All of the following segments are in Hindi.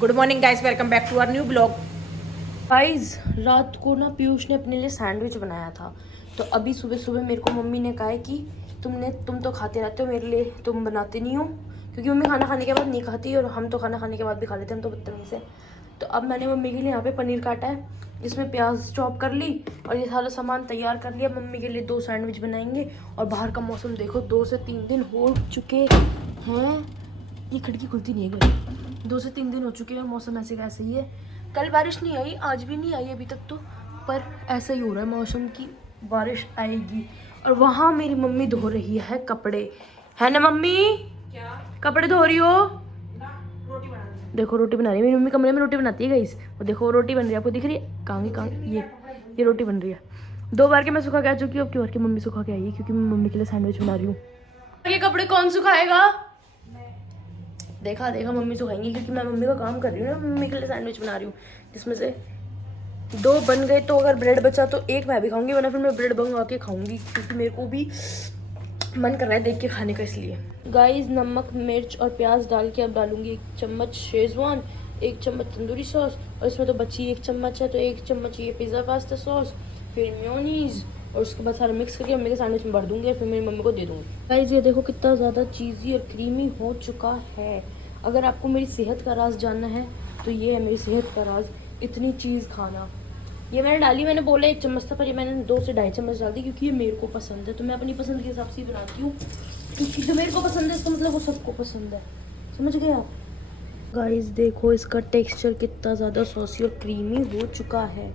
Good morning guys, welcome back to our new blog. Guys रात को ना पीयूष ने अपने लिए सैंडविच बनाया था। तो अभी सुबह सुबह मेरे को मम्मी ने कहा है कि तुम तो खाते रहते हो, मेरे लिए तुम बनाते नहीं हो, क्योंकि मम्मी खाना खाने के बाद नहीं खाती और हम तो खाना खाने के बाद भी खा लेते हैं, हम तो बदतमीज से। तो अब मैंने मम्मी के लिए यहाँ पे पनीर काटा है, इसमें प्याज चॉप कर ली और ये सारा सामान तैयार कर लिया। मम्मी के लिए 2 सैंडविच बनाएंगे। और बाहर का मौसम देखो, 2 से 3 दिन हो चुके हैं, ये खिड़की खुलती नहीं है, 2 से 3 दिन हो चुके हैं और मौसम ऐसे का ऐसे ही है। कल बारिश नहीं आई, आज भी नहीं आई अभी तक तो, पर ऐसा ही हो रहा है मौसम की बारिश आएगी। और वहाँ मेरी मम्मी धो रही है कपड़े, है ना मम्मी? क्या कपड़े धो रही हो? रोटी बना रही देखो रोटी बना रही है मेरी मम्मी, कमरे में रोटी बनाती है गाइस। और देखो रोटी बन रही है, आपको दिख रही है? कहाँ ये रोटी बन रही है। 2 बार के मैं सुखा के आ चुकी हूँ, अब की बार की मम्मी सुखा के आई है, क्योंकि मैं मम्मी के लिए सैंडविच बना रही हूँ। ये कपड़े कौन सुखाएगा? देखा मम्मी सुखाएंगी, क्योंकि मैं मम्मी का काम कर रही हूँ ना, मम्मी के लिए सैंडविच बना रही हूँ, जिसमें से 2 बन गए। तो अगर ब्रेड बचा तो 1 मैं भी खाऊंगी, वरना फिर मैं ब्रेड मंगवा के खाऊंगी, क्योंकि मेरे को भी मन कर रहा है देख के खाने का, इसलिए। गाइस नमक मिर्च और प्याज डाल के अब डालूंगी 1 चम्मच शेजवान, 1 चम्मच तंदूरी सॉस, और इसमें तो बची 1 चम्मच है, तो 1 चम्मच ये पिज़्ज़ा पास्ता सॉस, फिर मेयोनीज, और उसके बाद सारा मिक्स करके मम्मी के सैंडविच में भर दूंगी और फिर मेरी मम्मी को दे दूंगी। गाइस ये देखो कितना ज़्यादा चीज़ी और क्रीमी हो चुका है। अगर आपको मेरी सेहत का राज जानना है तो ये है मेरी सेहत का राज, इतनी चीज़ खाना। ये मैंने डाली, मैंने बोला 1 चम्मच था, पर ये मैंने 2 से 2.5 चम्मच डाल दी, क्योंकि ये मेरे को पसंद है। तो मैं अपनी पसंद के हिसाब से ही बनाती हूँ, क्योंकि जो मेरे को पसंद है इसका मतलब वो सबको पसंद है, समझ गए आप? गाइस देखो इसका टेक्सचर कितना ज़्यादा सॉसी और क्रीमी हो चुका है।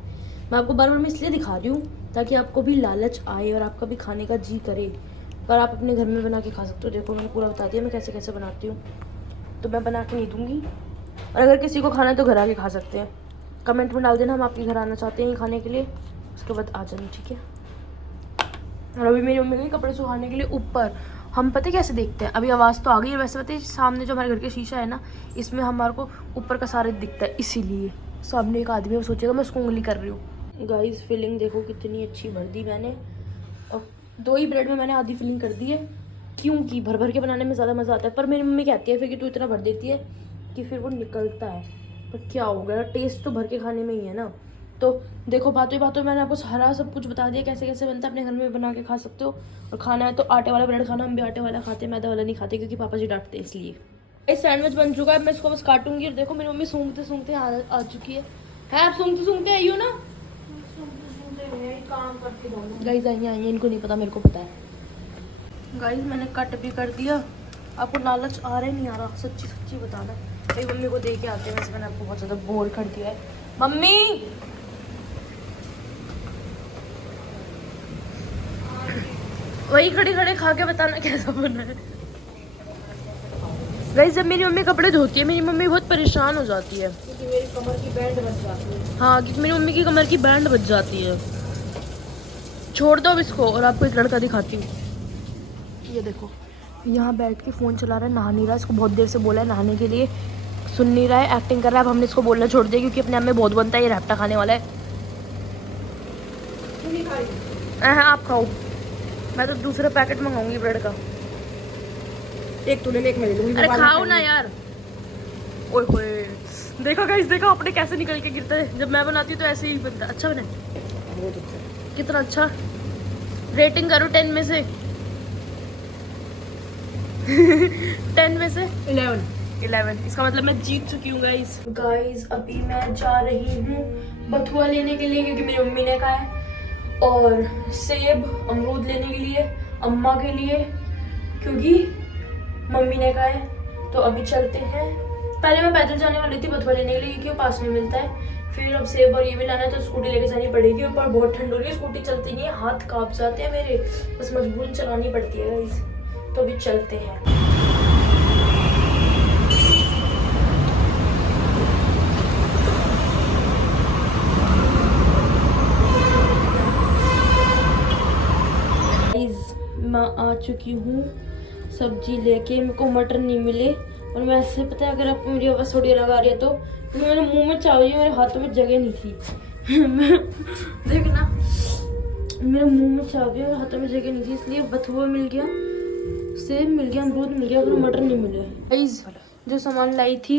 मैं आपको बार बार मैं इसलिए दिखा रही हूँ ताकि आपको भी लालच आए और आपका भी खाने का जी करे, पर आप अपने घर में बना के खा सकते हो। देखो मैंने पूरा बता दिया मैं कैसे कैसे बनाती हूँ, तो मैं बना के नहीं दूँगी। और अगर किसी को खाना है तो घर आके खा सकते हैं, कमेंट में डाल देना हम आपके घर आना चाहते हैं खाने के लिए, उसके बाद आ जाना, ठीक है? और अभी मेरी मम्मी गई कपड़े सुखाने के लिए ऊपर। हम पता कैसे देखते हैं, अभी आवाज़ तो आ गई है, वैसे पता है सामने जो हमारे घर के शीशा है ना, इसमें हमारे को ऊपर का सारा दिखता है, इसीलिए सामने एक आदमी वो सोचेगा मैं उसको उंगली कर रही हूँ। गाइस फिलिंग देखो कितनी अच्छी भर दी मैंने, और 2 ही ब्रेड में मैंने आधी फिलिंग कर दी है, क्योंकि भर भर के बनाने में ज़्यादा मज़ा आता है। पर मेरी मम्मी कहती है फिर कि तू इतना भर देती है कि फिर वो निकलता है, पर क्या हो गया, टेस्ट तो भर के खाने में ही है ना। तो देखो बातों बातों मैंने आपको सारा सब कुछ बता दिया कैसे कैसे बनता है, अपने घर में बना के खा सकते हो। और खाना है तो आटे वाला ब्रेड खाना, हम भी आटे वाला खाते हैं, मैदा वाला नहीं खाते, क्योंकि पापा जी डांटते हैं इसलिए। ये सैंडविच बन चुका है, मैं इसको बस काटूंगी। और देखो मेरी मम्मी सूंघते सूंघते आ चुकी है आप सूंघते सूंघते आई हो ना? काम करती रहूँ। गाइस आई इनको नहीं पता, मेरे को पता है। गाइस मैंने कट भी कर दिया। आपको लालच आ रहा है नहीं आ रहा, सच्ची सच्ची बताना। मेरी मम्मी को दे के आते हैं, वैसे मैंने आपको बहुत ज़्यादा बोर कर दिया है। मम्मी वही खड़े खड़े खा के बताना कैसा बना है। गाइस जब मेरी मम्मी कपड़े धोती है, मेरी मम्मी बहुत परेशान हो जाती है, क्योंकि मेरी कमर की बैंड बच जाती है। हाँ क्योंकि मेरी मम्मी की कमर की बैंड बच जाती है। छोड़ दो अब इसको, और आपको एक लड़का दिखाती हूँ। ये देखो यहाँ बैठ के फ़ोन चला रहा है, नहा नहीं रहा। इसको बहुत देर से बोला है नहाने के लिए, सुन नहीं रहा है, एक्टिंग कर रहा है। अब हमने इसको बोलना छोड़ दिया, क्योंकि अपने आप में बहुत बनता है, ये रैप्टा खाने वाला है। नहीं खा रही? आप खाओ, मैं तो दूसरा पैकेट मंगाऊंगी ब्रेड का। एक तूने एक मेरे लूंगी। अरे खाओ ना यार। ओए होए देखो गाइस, देखो अपने कैसे निकल के गिरता है, जब मैं बनाती हूँ तो ऐसे ही बनता है। अच्छा बना है? बहुत अच्छा। कितना अच्छा, रेटिंग करो 10 में से 10 में से 11। इसका मतलब मैं जीत चुकी हूँ गाइस। गाइस अभी मैं जा रही हूँ बथुआ लेने के लिए, क्योंकि मेरी मम्मी ने कहा है, और सेब अमरूद लेने के लिए अम्मा के लिए, क्योंकि मम्मी ने कहा है। तो अभी चलते हैं। पहले मैं पैदल जाने वाली थी बथुआ लेने के लिए, क्योंकि वो पास में मिलता है। फिर अब सेब और ये भी लाना है, तो स्कूटी लेके जानी पड़ेगी। ऊपर बहुत ठंड हो रही है, स्कूटी चलती नहीं है, हाथ कांप जाते हैं मेरे, बस मजबूरन चलानी पड़ती है गाइस। तो अभी चलते हैं। मैं आ चुकी हूँ सब्जी लेके, मेरे को मटर नहीं मिले। और मैं ऐसे पता है, अगर आपको मेरी आवाज़ थोड़ी लगा रही है तो मेरे मुंह में चावल, मेरे हाथों में जगह नहीं थी देखना मेरे मुंह में चावल, मेरे हाथों में जगह नहीं थी, इसलिए बथुआ मिल गया, सेब मिल गया, अमरूद मिल गया, अगर मटर नहीं मिले। गाइस जो सामान लाई थी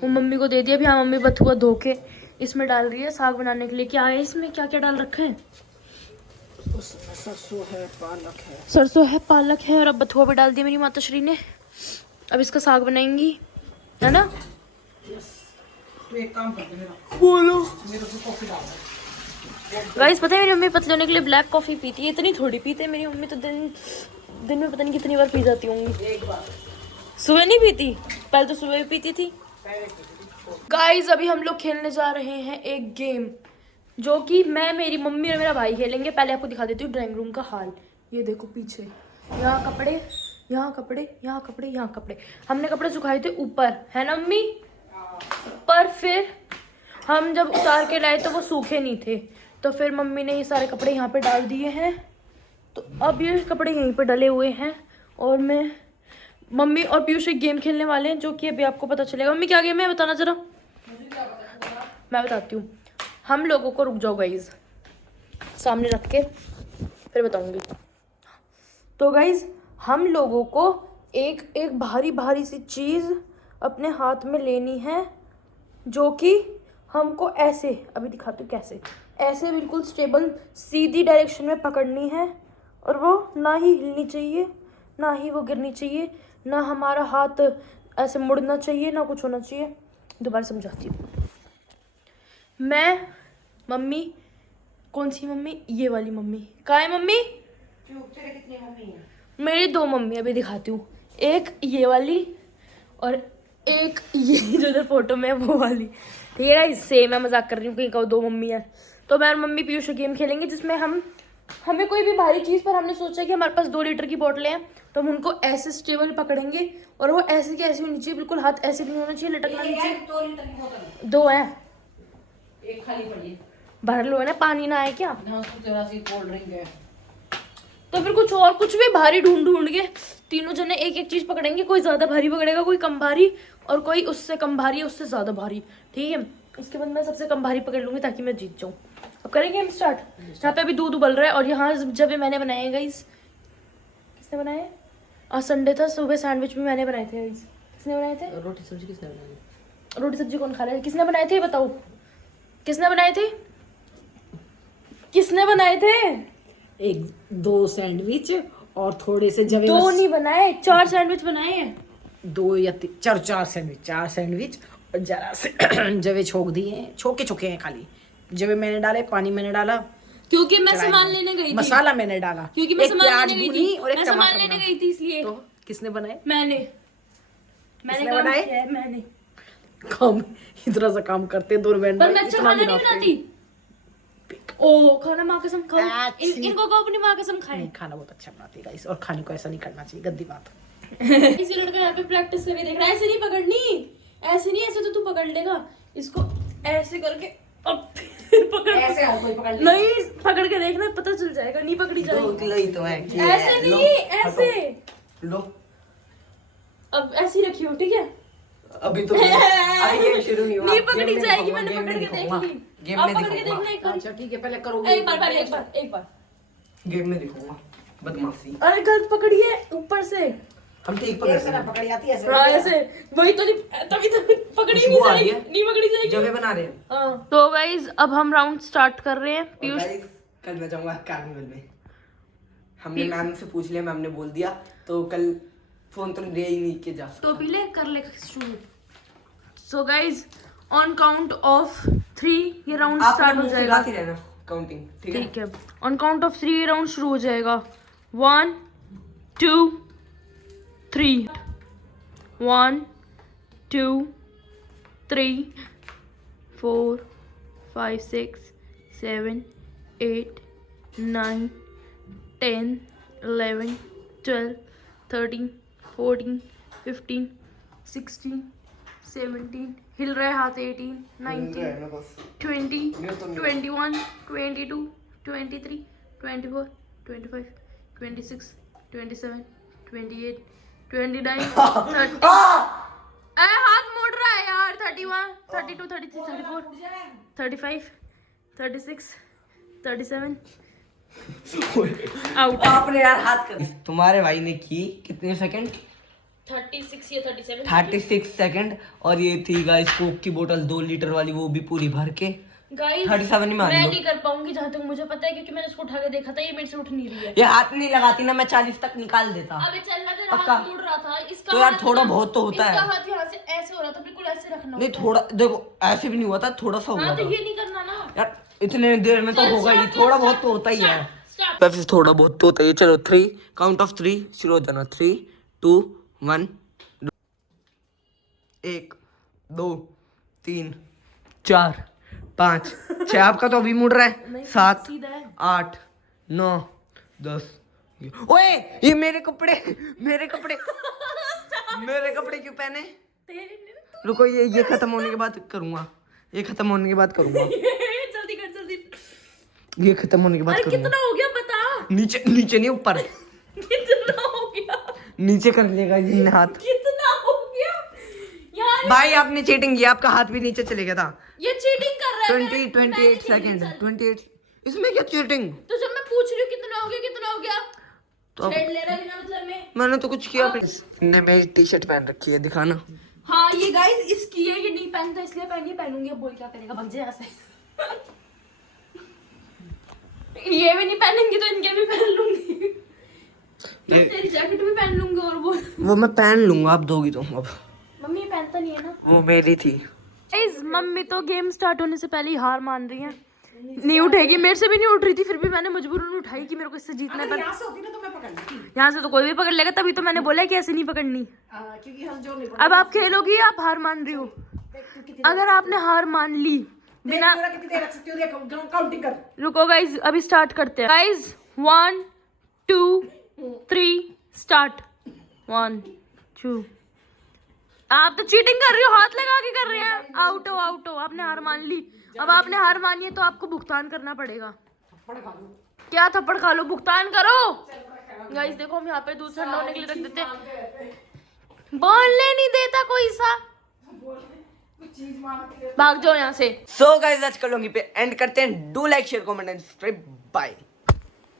वो मम्मी को दे दिया। अभी हाँ मम्मी बथुआ धो के इसमें डाल रही है साग बनाने के लिए। क्या है इसमें, क्या क्या डाल रखे हैं? सरसों है, पालक है। सरसों है, पालक है और अब बथुआ भी डाल दिया मेरी माता श्री ने। अब इसका साग बनाएंगी, है ना? तो एक काम करते मेरा, बोलो। मेरे को कॉफी डाल गाइस पता है मेरी मम्मी पतले होने के लिए ब्लैक कॉफी पीती है। इतनी थोड़ी पीते है मेरी मम्मी तो, दिन में पता नहीं कितनी बार पी जाती होंगी। एक बार सुबह नहीं पीती, पहले तो सुबह भी पीती थी। गाइस अभी हम लोग खेलने जा रहे हैं एक गेम, जो कि मैं, मेरी मम्मी और मेरा भाई खेलेंगे। पहले आपको दिखा देती हूँ ड्राइंग रूम का हाल। ये देखो पीछे, यहाँ कपड़े, यहाँ कपड़े, यहाँ कपड़े, यहाँ कपड़े। हमने कपड़े सुखाए थे ऊपर, है ना मम्मी? पर फिर हम जब उतार के लाए तो वो सूखे नहीं थे, तो फिर मम्मी ने ये सारे कपड़े यहाँ पे डाल दिए हैं। तो अब ये कपड़े यहीं पे डले हुए हैं और मैं, मम्मी और पीयूष एक गेम खेलने वाले हैं, जो कि अभी आपको पता चलेगा। मम्मी क्या गेम है बताना जरा। मैं बताती हूँ हम लोगों को, रुक जाओ गाइज, सामने रख के फिर बताऊंगी। तो गाइज हम लोगों को एक एक भारी भारी सी चीज़ अपने हाथ में लेनी है, जो कि हमको ऐसे, अभी दिखाती हूँ कैसे, ऐसे बिल्कुल स्टेबल सीधी डायरेक्शन में पकड़नी है। और वो ना ही हिलनी चाहिए, ना ही वो गिरनी चाहिए, ना हमारा हाथ ऐसे मुड़ना चाहिए, ना कुछ होना चाहिए। दोबारा समझाती हूँ। मैं, मम्मी, कौन सी मम्मी? ये वाली मम्मी। कहाँ है मम्मी? तेरे कितनी मम्मी है? मेरी दो मम्मी, अभी दिखाती हूँ। एक ये वाली और एक ये जो इधर फोटो में है वो वाली। ठीक है, सेम है, मजाक कर रही हूँ, कहीं का दो मम्मी है। तो मैं और मम्मी पीयूष गेम खेलेंगे, जिसमें हमें कोई भी भारी चीज़ पर हमने सोचा कि हमारे पास 2 लीटर की बोतलें हैं, तो हम उनको ऐसे स्टेबल पकड़ेंगे और वो ऐसे की ऐसी होनी चाहिए, बिल्कुल हाथ ऐसे भी नहीं होना चाहिए, लटकना नहीं चाहिए। 2 लीटर की बोतल 2 है, एक खाली पड़ी है भर लो, है ना? पानी ना आए क्या? ना, उसको जरा सी कोल्ड ड्रिंक है। तो फिर कुछ और, कुछ भी भारी ढूंढ के तीनों जने एक एक चीज पकड़ेंगे। कोई ज्यादा भारी पकड़ेगा, कोई कम भारी, और कोई उससे कम भारी, उससे ज्यादा भारी। ठीक है, उसके बाद मैं सबसे कम भारी पकड़ लूंगी ताकि मैं जीत जाऊं। अब करेंगे हम स्टार्ट। यहाँ पे अभी दूध उबल रहा है और यहाँ जब मैंने बनाए हैं गाइस। किसने बनाए? आज संडे था, सुबह सैंडविच भी मैंने बनाए थे गाइस। किसने बनाए थे? रोटी सब्जी किसने बनाई? रोटी सब्जी कौन खा रहा है? किसने बनाए थे बताओ, किसने बनाए थे? किसने बनाए थे? 1-2 सैंडविच और थोड़े से जवे। 2 नहीं बनाए, 4 सैंडविच बनाए हैं। 2 या 4 सैंडविच, 4 सैंडविच और जरा से जवे छोक दिए, छोके हैं खाली। जवे मैंने डाले, पानी मैंने डाला, क्योंकि मैं सामान लेने गई थी। मसाला मैंने डाला, क्योंकि मैं एक सामान प्याज लेने गई भुनी थी। और एक मैं सामान टमाटर लेने भुना। गई थी इसलिए। तो किसने बनाए? मैंने किसने काम बनाए? किया है, मैंने। काम इतना सा काम करते 2 बहन पर भाई, मैं अच्छा इतना खाना नहीं गिराते। बनाती। ओ खाना माँ कसम खाओ, अच्छी। इनको कहो अपनी माँ कसम खाए। नहीं, खाना बहुत अच्छा बनाती है गाइस, और खाने को ऐसा नहीं करना चाहिए, गंदी बात। इसी लड़का यहाँ पे प्रैक्टिस करके देख रहा है। ऐसे नहीं पकड़नी, ऐसे नहीं, ऐसे तो तू पकड़ लेगा इसको, ऐसे करके अब फिर पकड़। ऐसे हर कोई पकड़ ले। नहीं, पकड़ के देखना, पता चल जाएगा, नहीं पकड़ी जाएगी। ही तो है कि ऐसे लो, नहीं, ऐसे। लो, अब ऐसी रखी हो, ठीक है? अभी तो अभी गेम शुरू नहीं हुआ। नहीं पकड़ी गेम में जाएगी, दिखाऊंगा, मैंने गेम पकड़ में के दिखाऊंगा, देख ली। गेम आप में पकड़ के दिखाऊंगा। देखना एक बार। अच्छा ठीक है, पहले करोगे। एक बार, पहले एक बार। गेम में दिखाऊंगा बदमाशी। अरे गलत पकड़िए ऊपर से। हम ठीक पकड़ सकते हैं। पकड़ी आती है ऐसे। हाँ ऐसे, वही तो नहीं, तभी तो पकड़ी नहीं खुशबू आ रही जाएगी, है। नहीं पकड़ी जाएगी। जब ये बना रहे हैं। हाँ। तो गाइस अब हम राउंड स्टार्ट कर रहे हैं। पीयूष, कल मैं जाऊंगा कार्निवल में। हमने मैम से पूछ लिया, मैम ने बोल दिया, तो कल फोन तो दे ही नहीं के जा सकता। तो पी ले, कर ले शुरू। So guys on count of 3 ये राउंड स्टार्ट हो जाएगा। रहना काउंटिंग, ठीक है, ऑन काउंट ऑफ 3 ये राउंड शुरू हो जाएगा। 1 2 3 1 2 3 4 5 6 7 8 9 10 11 12 13 14 15 16 17 हिल रहा है हाथ, 18 19 20 21 22 23 24 25 26 27 28 29 30 हाथ मोड़ रहा है यार। 31 32 33 34 35 36 37 आउट। आपने यार हाथ कर। तुम्हारे भाई ने की कितने सेकंड? 36 या 37 36 सेकंड। और ये थी गाइस कोक की बोतल 2 लीटर वाली, वो भी पूरी भर के गाइस 37 ही मान मैं लो। नहीं कर पाऊंगी जहां तक मुझे पता है, क्योंकि मैंने इसको उठा के देखा था, ये मेरे से उठ नहीं रही है। ये हाथ नहीं लगाती ना, मैं 40 तक निकाल देता। अबे चलना, तेरा पक्का? हाथ मुड़ रहा था इसका। तो यार हाथ थोड़ा ना- बहुत तो होता इसका है। हाथ यहाँ से ऐसे हो रहा था, बिल्कुल ऐसे रखना नहीं होता है। थोड़ा देखो, ऐसे भी नहीं हुआ था, थोड़ा सा हुआ हाँ तो था ये नहीं करना ना। यार, इतने देर में तो चल, होगा ही, start, थोड़ा start, बहुत तो होता ही है। start। वैसे थोड़ा बहुत तो होता ही है। चलो 3 काउंट ऑफ 3 शुरू हो जाना। 3 2 1। 1 2 3 4 5 6। आपका तो अभी मुड़ रहा है। 7 सीधा है। 8 9 10। ओए ये मेरे कपड़े मेरे कपड़े मेरे कपड़े क्यों पहने? रुको, ये खत्म होने के बाद करूंगा, ये खत्म होने के बाद करूंगा, जल्दी कर जल्दी। ये खत्म होने के बाद अरे करूंगा। कितना हो गया बता। नीचे नीचे नहीं, ऊपर। कितना हो गया? नीचे कर लेगा ये हाथ। कितना हो गया यार? भाई आपने चीटिंग किया, आपका हाथ भी नीचे चले गया था। ये चीटिंग कर रहा है। 28 सेकंड। 28। इसमें क्या चीटिंग? तो जब मैं पूछ रही हूँ कितना हो गया, कितना हो गया, तो अब रेड ले रहा है बिना मतलब में। मैंने तो कुछ किया ने मेरी टी शर्ट पहन रखी है, दिखाना। हाँ ये गाइस इसकी है, ये नहीं पहनता इसलिए पहनूंगी। अब बोल क्या करेगा, भग जाए यहाँ से। ये भी नहीं पहनेंगी तो इनके भी पहन लूंगी। मैं तेरी जैकेट भी पहन लूंगी। और वो मैं पहन लूंगा, आप दोगी तो। अब मम्मी ये पहनता नहीं है ना। वो मेरी थी। गाइस मम्मी तो गेम स्टार्ट होने से पहले ही हार मान रही है, नहीं उठेगी। मेरे से भी नहीं उठ रही थी, फिर भी मैंने मजबूरन उठाई कि मेरे को इससे जीतना है। यहाँ से होती ना तो मैं पकड़ लेती। यहाँ से तो कोई भी पकड़ लेगा, तभी तो मैंने बोला कि ऐसे नहीं पकड़नी। क्योंकि हम जो नहीं अब आप खेलोगी या आप हार मान रही हो? अगर आपने हार मान ली बिना, कितनी देर रख सकती हो, देख काउंटिंग कर। रुको गाइज अभी स्टार्ट करते हैं। Guys 1 2 3 start. 1 2। आप तो चीटिंग कर रही हो, हाथ लगा के कर रहे हैं। आउट हो, आउट हो। आपने हार मान ली। अब आपने हार मानी है तो आपको भुगतान करना पड़ेगा। क्या थप्पड़ खा लो, भुगतान करो। गाइस देखो हम यहाँ पे दूध ठंडा होने के लिए रख देते हैं। बोलने नहीं देता कोई सा। भाग जाओ यहाँ से। सो गाइस आज कल पे एंड करते हैं। Do like share comment and subscribe. Bye.